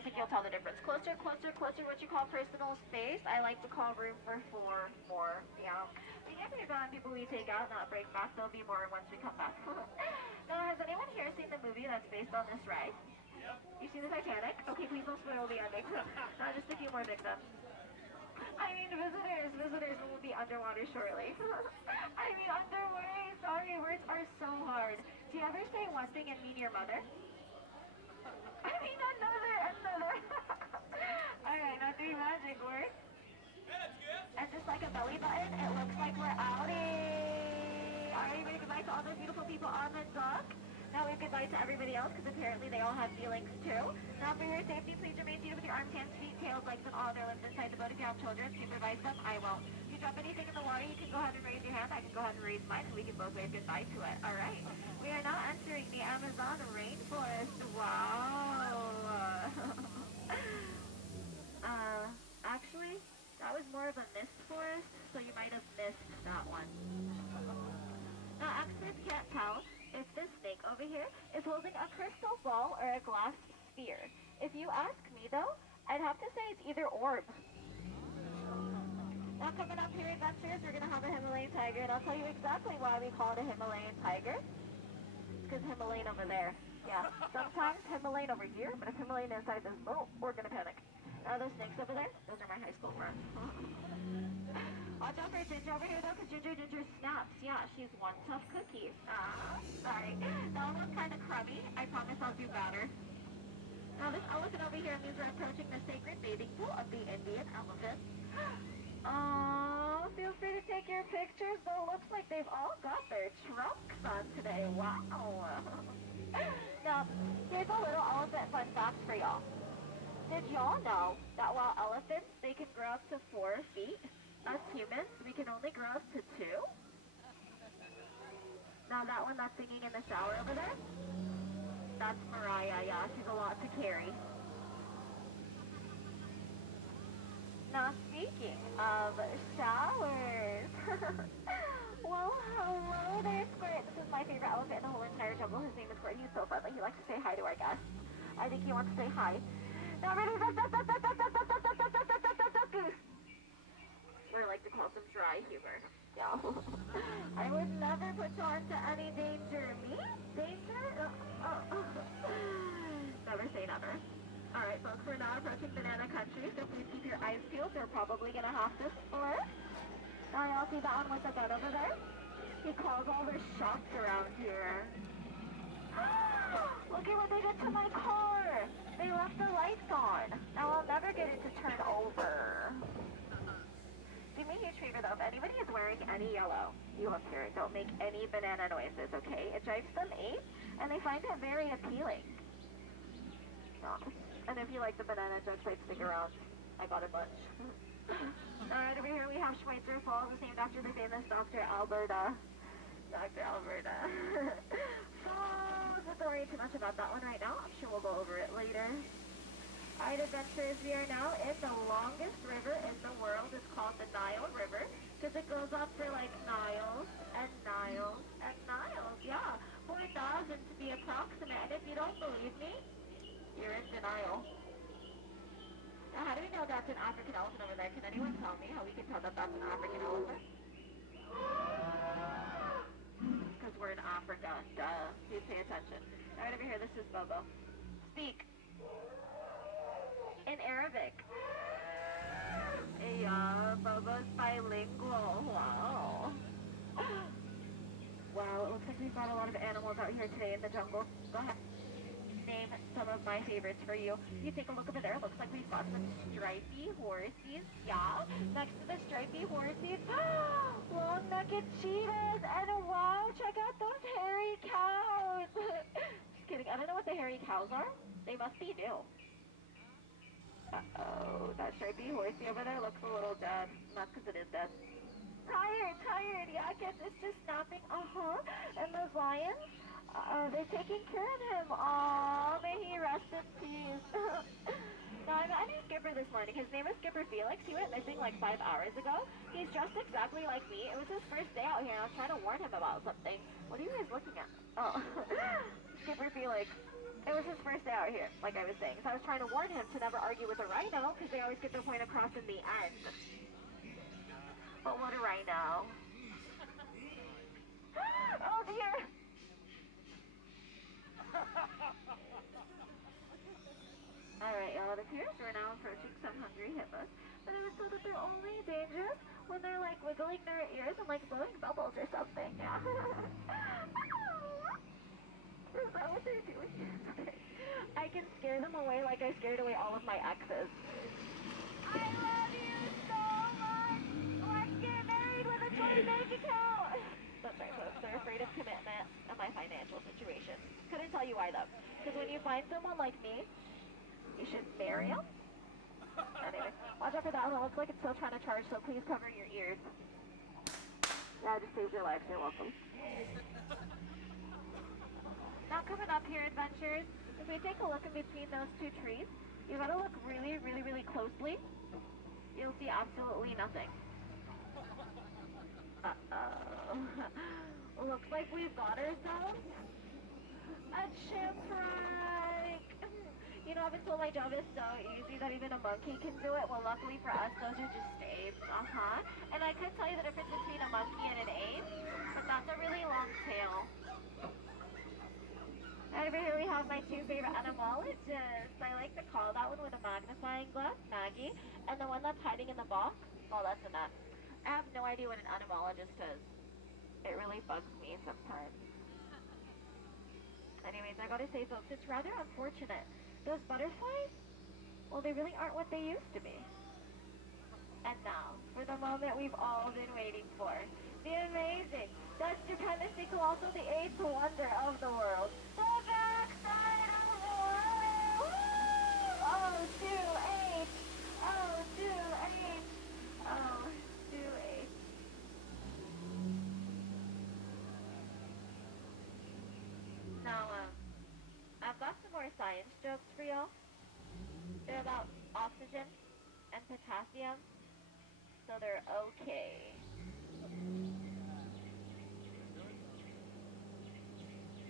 don't think you'll tell the difference. Closer, closer, closer, what you call personal space. I like to call room for 4 more. Yeah. We get pretty on people we take out, not bring back. There'll be more once we come back. Now, has anyone here seen the movie that's based on this ride? You seen the Titanic? Okay, please don't spoil the ending. Just a few more victims. I mean, visitors will be underwater shortly. I mean, underway. Sorry, words are so hard. Do you ever say one thing and mean your mother? I mean, another. Alright, now 3 magic words. And just like a belly button, it looks like we're outie. Alright, ready to goodbye to all those beautiful people on the dock. Now wave goodbye to everybody else, because apparently they all have feelings too. Now for your safety, please remain seated with your arms, hands, feet, tails, legs, and all their limbs inside the boat. If you have children, supervise them. I won't. If you drop anything in the water, you can go ahead and raise your hand. I can go ahead and raise mine, and we can both wave goodbye to it. Alright. We are now entering the Amazon rainforest. Wow. Actually, that was more of a mist forest, so you might have missed that one. Now, experts can't tell if this snake over here is holding a crystal ball or a glass sphere. If you ask me, though, I'd have to say it's either orb. Now, coming up here, adventurers, we're going to have a Himalayan tiger, and I'll tell you exactly why we call it a Himalayan tiger. It's because Himalayan over there. Yeah, sometimes Himalayan over here, but if Himalayan inside this boat, we're going to panic. Now, those snakes over there, those are my high school friends. Watch out for Ginger over here, though, because Ginger snaps. Yeah, she's one tough cookie. Sorry. That one was kind of crummy. I promise I'll do better. Now, this elephant over here means we're approaching the sacred bathing pool of the Indian elephant. Oh, feel free to take your pictures, though. Looks like they've all got their trunks on today. Wow. Now, here's a little elephant fun fact for y'all. Did y'all know that while elephants, they can grow up to 4 feet? Us humans, we can only grow up to 2. Now that one that's singing in the shower over there, that's Mariah. Yeah, she's a lot to carry. Now speaking of showers, well, hello there, Squirt. This is my favorite elephant in the whole entire jungle. His name is Squirt. He's so friendly. He likes to say hi to our guests. I think he wants to say hi. Now ready, goose. Or I like to call some dry humor. Yeah. I would never put you onto any danger. Me? Danger? Never say never. Alright, folks, we're now approaching banana country, so please keep your eyes peeled. We're probably going to have to split. Now y'all see that one with the gun over there? He calls all the shots around here. Look at what they did to my car. They left the lights on. Now I'll never get it to turn over. Do me a huge favor, though. If anybody is wearing any yellow, you up here, don't make any banana noises, okay? It drives them ape, and they find it very appealing. No. And if you like the banana jokes, I'd stick around. I got a bunch. Alright, over here we have Schweitzer Falls, the same after the famous Dr. Alberta. Dr. Alberta. So, don't worry too much about that one right now. I'm sure we'll go over it later. Alright, adventurers, we are now in the longest river in the world. It's called the Nile River, because it goes on for like Niles and Niles and Niles. Yeah, 4,000 to be approximate. And if you don't believe me, you're in denial. Now, how do we know that's an African elephant over there? Can anyone tell me how we can tell that that's an African elephant? Because we're in Africa. Duh. Please pay attention. Alright, over here, this is Bobo. Speak. In Arabic. Yeah, Bobo's bilingual. Wow. Wow, it looks like we've got a lot of animals out here today in the jungle. Go ahead. Name some of my favorites for you. You take a look over there. It looks like we've got some stripy horsies. Yeah. Next to the stripy horsies, long necked cheetahs. And wow, check out those hairy cows. Just kidding. I don't know what the hairy cows are. They must be new. Uh-oh, that stripy horsey over there looks a little dead. Not because it is dead. Tired, yeah, kids, it's just snapping, And those lions, they're taking care of him. Aww, may he rest in peace. Now, I met a new skipper this morning. His name is Skipper Felix. He went missing like 5 hours ago. He's dressed exactly like me. It was his first day out here, and I was trying to warn him about something. What are you guys looking at? Oh, Skipper Felix. It was his first day out here, like I was saying. So I was trying to warn him to never argue with a rhino, because they always get their point across in the end. But what a rhino. Oh dear! Alright, y'all, it appears we're now approaching some hungry hippos. But I was told that they're only dangerous when they're like wiggling their ears and like blowing bubbles or something. Yeah. Is that what they're doing? Okay. I can scare them away like I scared away all of my exes. I love you so much! Let's get married with a joint bank account! That's right, folks. They're afraid of commitment and my financial situation. Couldn't tell you why, though. Because when you find someone like me, you should marry him. Anyway, watch out for that one. It looks like it's still trying to charge, so please cover your ears. Yeah, just saves your life. You're welcome. Now coming up here, adventurers, if we take a look in between those two trees, you gotta look really, really, really closely. You'll see absolutely nothing. Uh-oh. Looks like we've got ourselves a shipwreck. You know, I've been told my job is so easy that even a monkey can do it. Well, luckily for us, those are just apes. And I could tell you the difference between a monkey and an ape, but that's a really long tail. Over here we have my two favorite etymologists. I like to call that one with a magnifying glass, Maggie, and the one that's hiding in the box, well, that's Annette. I have no idea what an etymologist is. It really bugs me sometimes. Anyways, I gotta say, folks, it's rather unfortunate. Those butterflies, well, they really aren't what they used to be. And now, for the moment we've all been waiting for. The amazing, the stupendous, the colossal, the eighth wonder of the world. The backside of the world! Oh, 2H! Oh, 2H! Oh, 2H. Now, I've got some more science jokes for y'all. They're about oxygen and potassium, so they're okay.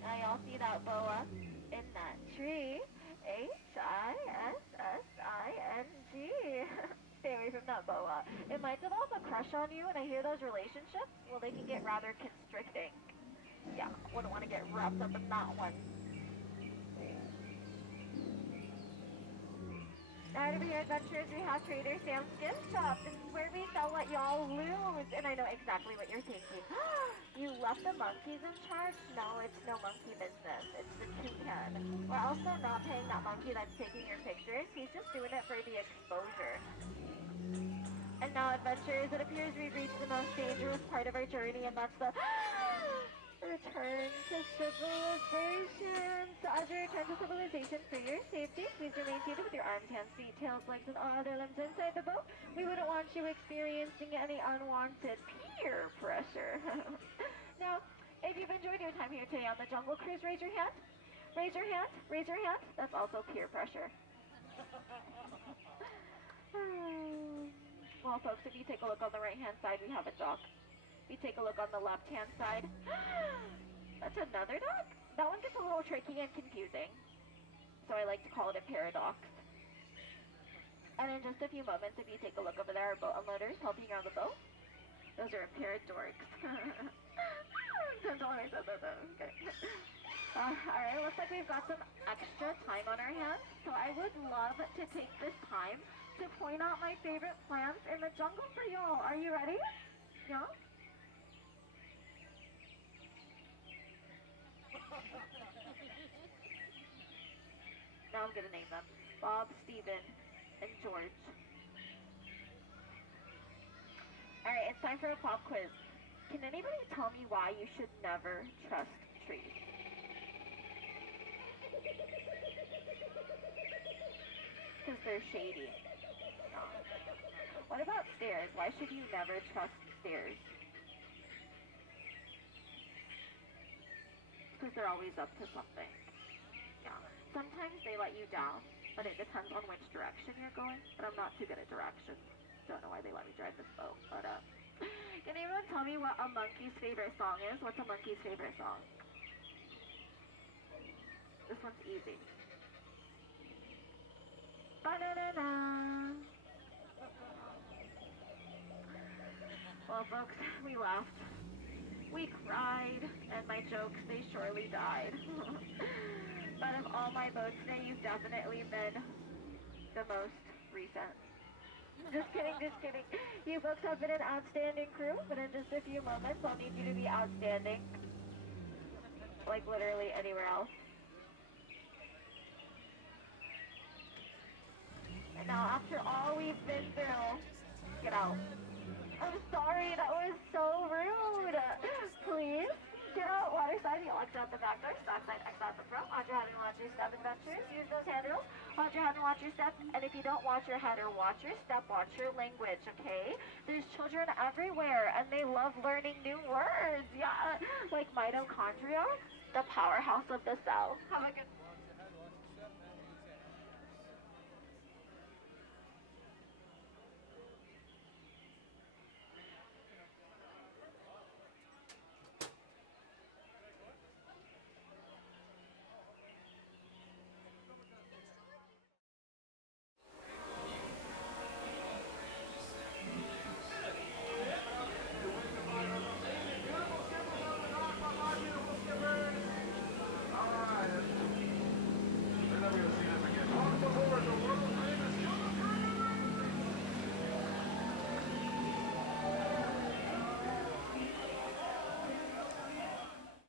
Now y'all see that boa in that tree? H-I-S-S-I-N-G. Stay away from that boa. It might develop a crush on you, and I hear those relationships, well, they can get rather constricting. Yeah, wouldn't want to get wrapped up in that one. Right over here, adventurers, we have Trader Sam's Gift Shop. This is where we sell what y'all lose. And I know exactly what you're thinking. You left the monkeys in charge? No, it's no monkey business. It's the toucan. We're also not paying that monkey that's taking your pictures. He's just doing it for the exposure. And now, adventurers, it appears we've reached the most dangerous part of our journey, and that's the return to civilization. So as you return to civilization for your safety, please remain seated with your arms, hands, feet, tails, legs, and all other limbs inside the boat. We wouldn't want you experiencing any unwanted peer pressure. Now, if you've enjoyed your time here today on the Jungle Cruise, raise your hand. Raise your hand. Raise your hand. That's also peer pressure. Well, folks, if you take a look on the right-hand side, we have a dock. If you take a look on the left-hand side, that's another dock. That one gets a little tricky and confusing, so I like to call it a paradox. And in just a few moments, if you take a look over there, our boat unloaders helping you on the boat. Those are impaired dorks. Don't tell me I said that though. Okay. Alright, looks like we've got some extra time on our hands, so I would love to take this time to point out my favorite plants in the jungle for y'all. Are you ready? Yeah? Now I'm gonna name them. Bob, Steven, and George. Alright, it's time for a pop quiz. Can anybody tell me why you should never trust trees? Because they're shady. No. What about stairs? Why should you never trust stairs? Because they're always up to something. Yeah. Sometimes they let you down, but it depends on which direction you're going. But I'm not too good at directions. Don't know why they let me drive this boat. But can anyone tell me what a monkey's favorite song is? What's a monkey's favorite song? This one's easy. Ba-na-na-na. Well, folks, we laughed. We cried, and my jokes, they surely died. But of all my votes today, you've definitely been the most recent. Just kidding, just kidding. You folks have been an outstanding crew, but in just a few moments, I'll need you to be outstanding. Like literally anywhere else. And now, after all we've been through, get out. I'm sorry, that was so rude. Please, get out water side, you'll exit out the back door, stop sign, exit out the front. Watch your head and watch your step, adventurers. Use those handrails. Watch your head and watch your step. And if you don't watch your head or watch your step, watch your language, okay? There's children everywhere, and they love learning new words. Yeah, like mitochondria, the powerhouse of the cell. Have a good